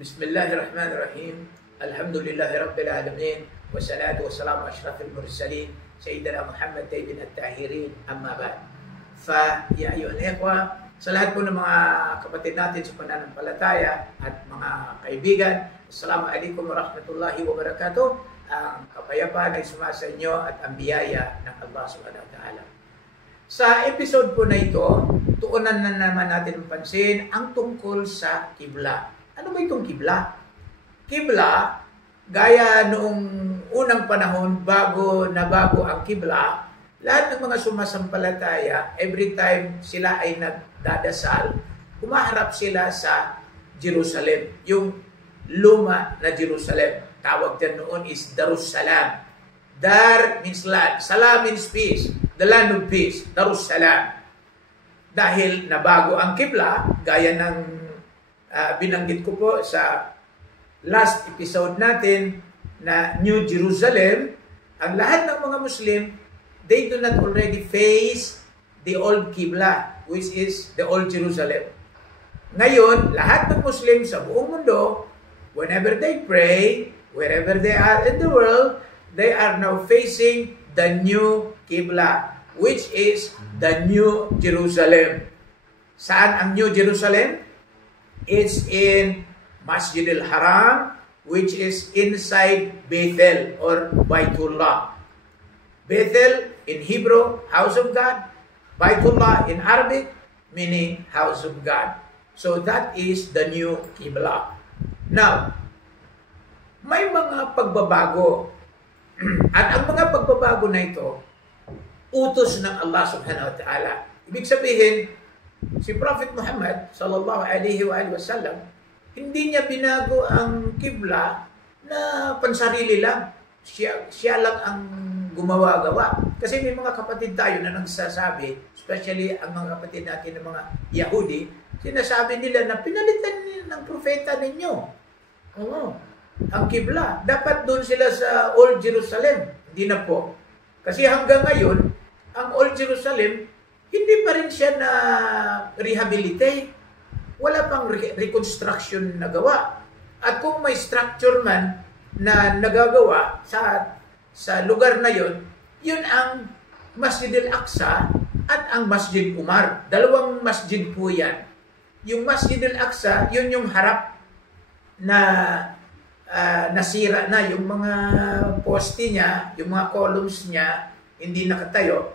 Bismillahirrahmanirrahim. Alhamdulillahi Rabbil Alamin. Wassalatu wassalamu ashrafil mursalin. Sayyidina Muhammad Tayyibin at-Tahirin. Amma ba'd. Ya ayuhal ikhwa, sa lahat po ng mga kapatid natin sa pananampalataya at mga kaibigan, Assalamualaikum warahmatullahi wabarakatuh. Ang kapayapaan ay sumasa inyo at ang biyaya ng Allah subhanahu wa ta'ala. Sa episode po na ito, tuunan na naman natin ang pansin ang tungkol sa kibla. Ano ba itong kibla? Kibla, gaya noong unang panahon bago ang kibla, lahat ng mga sumasampalataya, every time sila ay nagdadasal, humaharap sila sa Jerusalem. Yung luma na Jerusalem. Tawag din noon is Darussalam. Dar means land. Salam means peace. The land of peace. Darussalam. Dahil nabago ang kibla, gaya ng binanggit ko po sa last episode natin na New Jerusalem, ang lahat ng mga Muslim, they do not already face the old Qibla, which is the old Jerusalem. Ngayon, lahat ng Muslim sa buong mundo, whenever they pray, wherever they are in the world, they are now facing the new Qibla, which is the New Jerusalem. Saan ang New Jerusalem? It's in Masjid al-Haram, which is inside Bethel or Baitullah. Bethel in Hebrew, house of God. Baitullah in Arabic, meaning house of God. So that is the new Qibla. Now, may mga pagbabago. At ang mga pagbabago na ito, utos ng Allah subhanahu wa ta'ala. Ibig sabihin, si Prophet Muhammad sallallahu alaihi wa sallam, hindi niya binago ang kibla na pansarili lang. Siya lang ang gumawa-gawa. Kasi may mga kapatid tayo na nagsasabi, especially ang mga kapatid natin ng mga Yahudi, sinasabi nila na pinalitan nila ng propeta ninyo. Oo. Ang kibla. Dapat doon sila sa Old Jerusalem. Hindi na po. Kasi hanggang ngayon, ang Old Jerusalem, hindi pa rin siya na rehabilitate. Wala pang reconstruction na gawa. At kung may structure man na nagagawa sa lugar na yon, yun ang Masjid al-Aqsa at ang Masjid Umar. Dalawang masjid po yan. Yung Masjid al-Aqsa, yun yung harap na nasira na. Yung mga poste niya, yung mga columns niya, hindi nakatayo.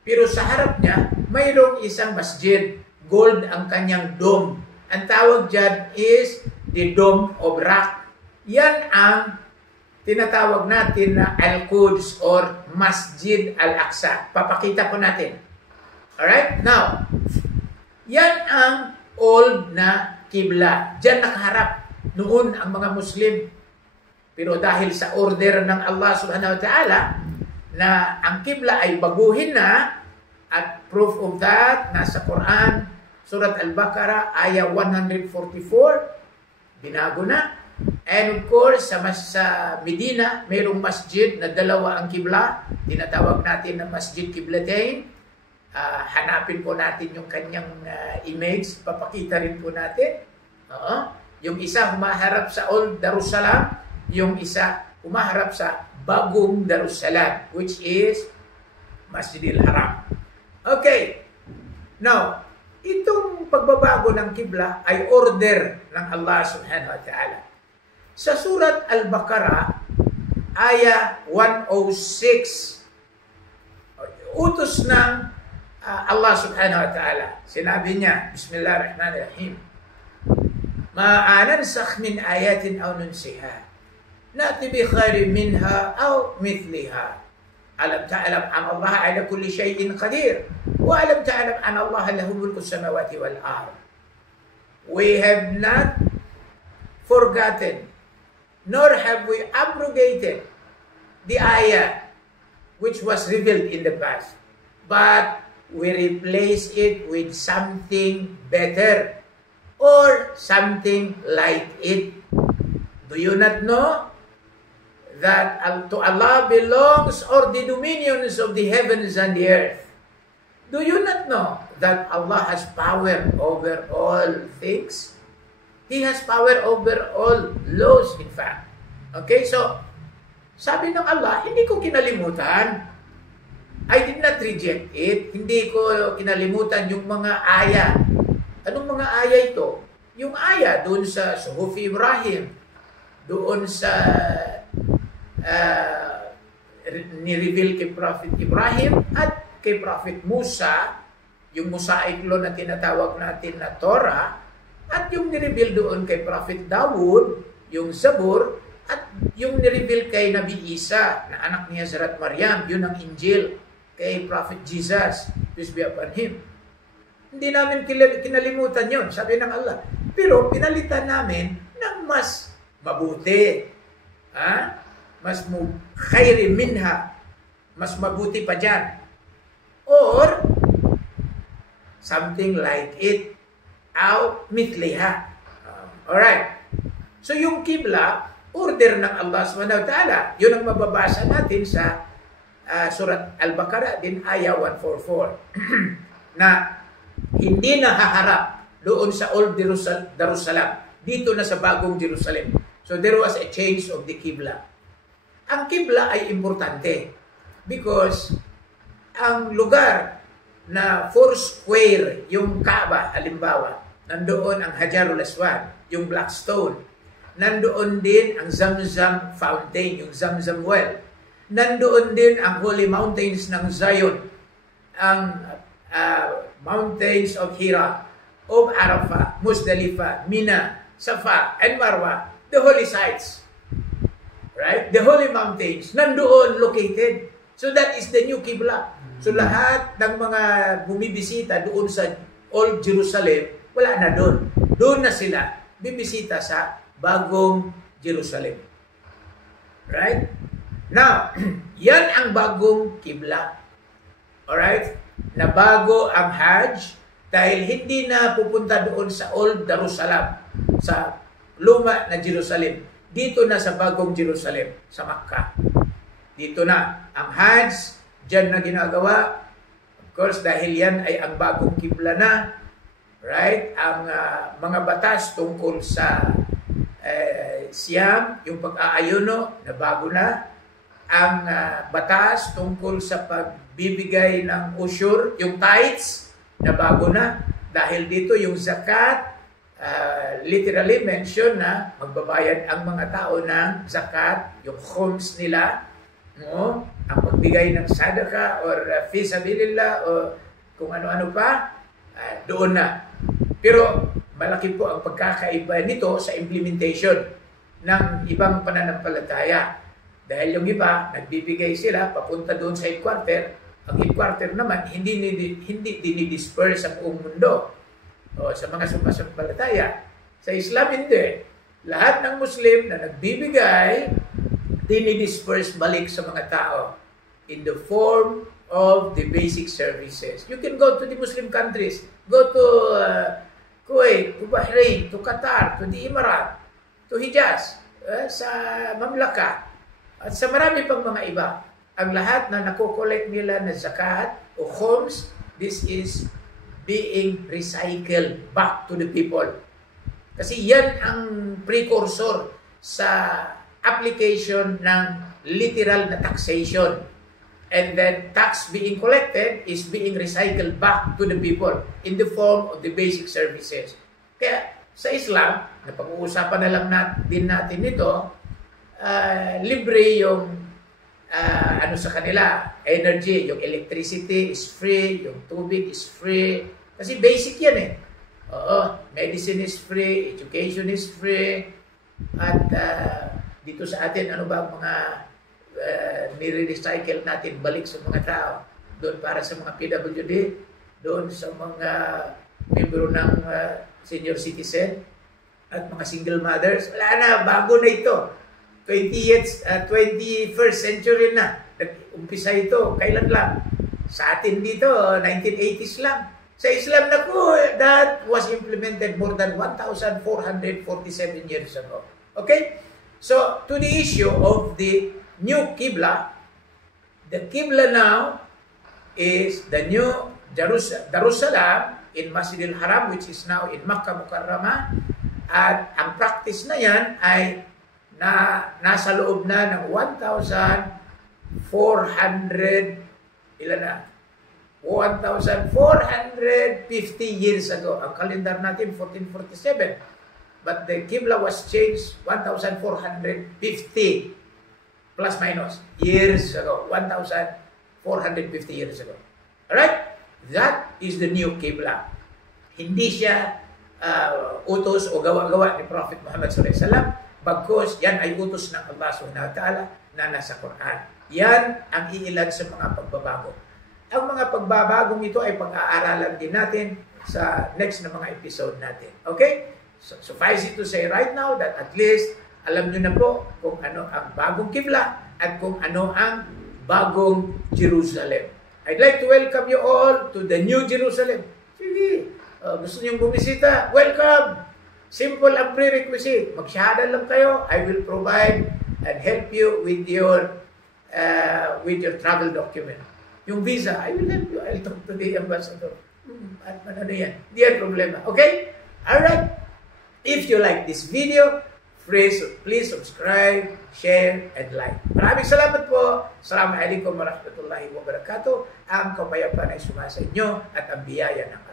Pero sa harap niya, mayroong isang masjid. Gold ang kanyang dome. Ang tawag dyan is the Dome of Rock. Yan ang tinatawag natin na Al-Quds or Masjid Al-Aqsa. Papakita ko natin. Alright? Now, yan ang old na Qibla. Diyan nakaharap noon ang mga Muslim. Pero dahil sa order ng Allah subhanahu wa ta'ala, na ang Qibla ay baguhin na, at proof of that, nasa Quran, Surat Al-Baqarah, ayah 144, binago na. And of course, sa Medina, mayroong masjid na dalawa ang Qibla, tinatawag natin na Masjid Qiblatain. Hanapin po natin yung kanyang image, papakita rin po natin. Yung isa humaharap sa Old Darussalam, yung isa humaharap sa Bagong Darussalam, which is Masjid al-Haram. Okay. Now, itong pagbabago ng kibla ay order ng Allah subhanahu wa ta'ala. Sa Surat Al-Baqarah, ayah 106, utos ng Allah subhanahu wa ta'ala. Sinabi niya, Bismillahirrahmanirrahim, Ma nansakh min ayatin aw nunsiha, na'ti bi khairin minha aw mithliha. Alam ta'alam an Allah ala kulli shay'in qadir. Wa alam ta'alam an Allah lahu mulku samawati wal ard. We have not forgotten, nor have we abrogated the ayah which was revealed in the past, but we replace it with something better or something like it. Do you not know that to Allah belongs or the dominions of the heavens and the earth? Do you not know that Allah has power over all things? He has power over all laws, in fact. Okay, so, sabi ng Allah, hindi ko kinalimutan. I did not reject it. Hindi ko kinalimutan yung mga aya. Anong mga aya ito? Yung aya doon sa Suhufi Ibrahim, doon sa ni-reveal kay Prophet Ibrahim at kay Prophet Musa, yung Mosaic law na tinatawag natin na Torah, at yung ni-reveal doon kay Prophet Dawood, yung Zabur, at yung ni-reveal kay Nabi Isa, na anak ni Hazrat Maryam, yun ang Injil kay Prophet Jesus, peace be upon him. Hindi namin kinalimutan yun, sabi ng Allah. Pero pinalitan namin ng mas mabuti. Mas khayri minha. Mas mabuti pa dyan. Or, something like it. Aw mitliha. Alright. So yung kibla, order ng Allah SWT. Yun ang mababasa natin sa Surat Al-Baqarah din, ayah 144. Na hindi na haharap doon sa Old Jerusalem. Dito na sa Bagong Jerusalem. So there was a change of the Qibla. Ang Qibla ay importante because ang lugar na 4 square yung Kaaba, halimbawa, nandoon ang Hajarul Aswad, yung black stone. Nandoon din ang Zamzam fountain, yung Zamzam well. Nandoon din ang holy mountains ng Zion, ang mountains of Hira, of Arafah, Muzdalifah, Mina, Safa, and Marwa, the holy sites. Right? The holy mountains, nandoon located. So that is the new Qibla. So lahat ng mga bumibisita doon sa Old Jerusalem, wala na doon. Doon na sila bibisita sa Bagong Jerusalem. Right? Now, yan ang bagong Qibla. Alright? Na bago ang Hajj dahil hindi na pupunta doon sa Old Jerusalem, sa luma na Jerusalem. Dito na sa Bagong Jerusalem, sa Makkah. Dito na ang Hajj, dyan na ginagawa. Of course, dahil yan ay ang bagong Qibla na. Right? Ang mga batas tungkol sa siyam, yung pag-aayuno, na bago na. Ang batas tungkol sa pagbibigay ng usyur, yung tithes, na bago na. Dahil dito yung zakat, literally mention na magbabayad ang mga tao ng zakat, yung khums nila, no? Ang pagbigay ng sadaka or fi sabilillah o kung ano-ano pa, doon na. Pero malaki po ang pagkakaiba nito sa implementation ng ibang pananampalataya. Dahil yung iba, nagbibigay sila papunta doon sa headquarter. Ang headquarter naman, hindi dinidisperse sa buong mundo o sa mga sumasampalataya. Sa Islam, hindi. Lahat ng Muslim na nagbibigay, dinidisperse balik sa mga tao in the form of the basic services. You can go to the Muslim countries, go to Kuwait, to Bahrain, to Qatar, to the Emirat, to Hijaz, sa Mamlaka, at sa marami pang mga iba. Ang lahat na nakokolekt nila na zakat o khums, this is being recycled back to the people. Kasi yan ang precursor sa application ng literal na taxation. And then tax being collected is being recycled back to the people in the form of the basic services. Kaya sa Islam, na pag-uusapan na lang din natin ito, libre yung ano sa kanila, energy, yung electricity is free, yung tubig is free. Kasi basic yan eh. Oo, medicine is free, education is free. At dito sa atin, ano ba mga nire-recycle natin balik sa mga tao? Doon para sa mga PWD, doon sa mga membro ng senior citizen, at mga single mothers. Wala na, bago na ito. 21st century na. Nag-umpisa ito. Kailan lang? Sa atin dito, 1980s lang. Sa Islam na po, that was implemented more than 1,447 years ago. Okay? So, to the issue of the new Qibla, the Qibla now is the new Jerusalem in Masjid al-Haram, which is now in Makkah Mukarramah, At ang practice na yan ay nasa loob na ng 1,400, ilan na? 1,450 years ago. Ang kalendar natin, 1447. But the Qibla was changed 1,450 plus minus years ago. 1,450 years ago. Alright? That is the new Qibla. Hindi siya utos o gawa-gawa ni Prophet Muhammad SAW. Bagkus, yan ay utos ng Allah Subhanahu wa Ta'ala na nasa Quran. Yan ang iilan sa mga pagbabago. Ang mga pagbabagong ito ay pag-aaralan din natin sa next na mga episode natin. Okay? So, suffice it to say right now that at least alam nyo na po kung ano ang bagong Qibla at kung ano ang bagong Jerusalem. I'd like to welcome you all to the new Jerusalem. Sige, gusto nyo bumisita? Welcome! Simple ang prerequisite. Magsyahada lang kayo. I will provide and help you with your travel document. Yung visa, I will help you. I'll talk to the ambassador. Ano yan? Hindi yan problema. Okay? Alright. If you like this video, please subscribe, share, and like. Maraming salamat po. Assalamualaikum warahmatullahi wabarakatuh. Ang kapayapaan ay sumasa inyo at ang biyaya ng